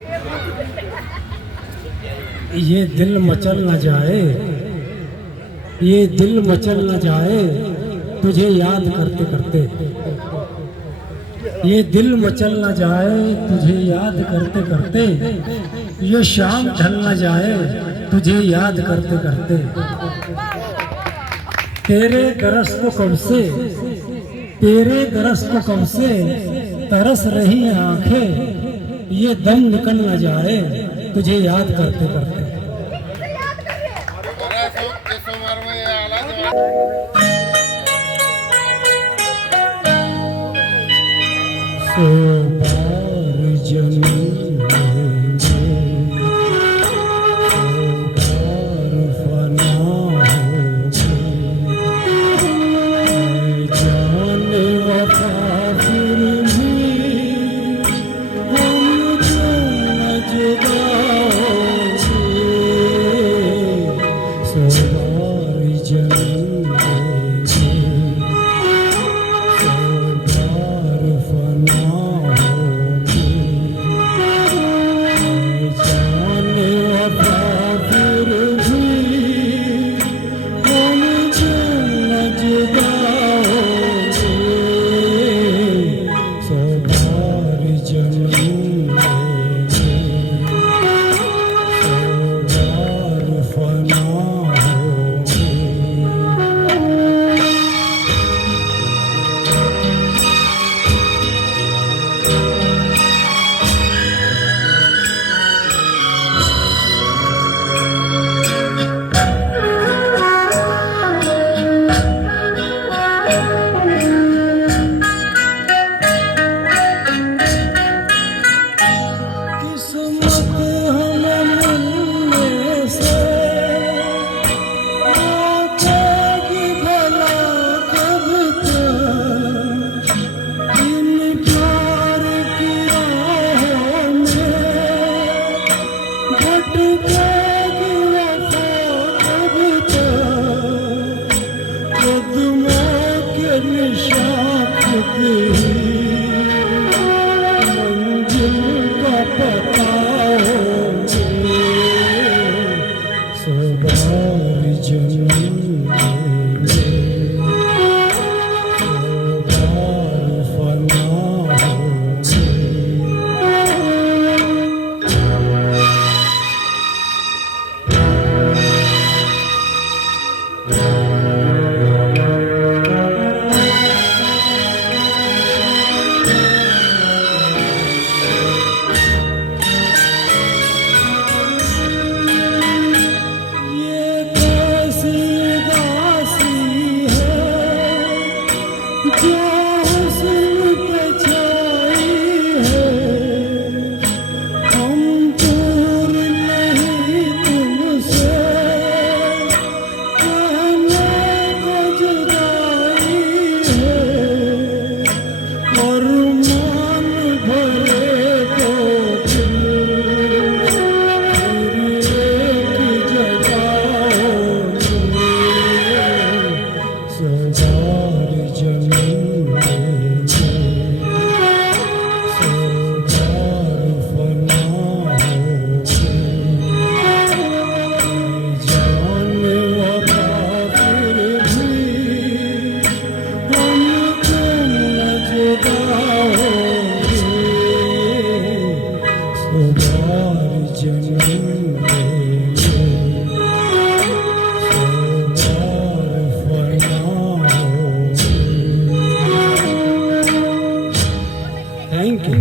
ये दिल मचल न जाए, ये दिल मचल न जाए तुझे याद करते करते। ये दिल मचल न जाए तुझे याद करते करते। ये शाम ढल न जाए तुझे याद करते करते। तेरे दरस को कब से, तेरे दरस को कब से तरस रही हैं आंखें। ये दम निकल न जाए तुझे याद करते करते। सो बार जमीन में, सो बार फना हो गए। जाने वफा फिर भी हम क्यों न जुदा होंगे। सो बार जमीन में, सो बार फना होगी। जाने वफा फिर भी हम क्यों न जुदा होंगे। सो बार जमीन में, सो बार फना होगी। किस्मत हमें मिलने से रोकेगी भला कब तक। इन प्यार की राहों में भटकेगी वफा कब तक। कदमों के निशान खुद ही मंजिल का पता होंगे। सो बार जमीन में, सो बार फना होंगे। ये कैसी दासी है जो हुस्न पे छाई है। हम दूर नहीं तुमसे कहने को जुदाई है। और मान भरे तो दिल फिर एक जगह होंगे। सो बार जमीन में, सो बार फना होंगे। जाने वफा फिर भी हम क्यों न जुदा होंगे। सो बार जमीन में, सो बार फना होंगे। Thank you.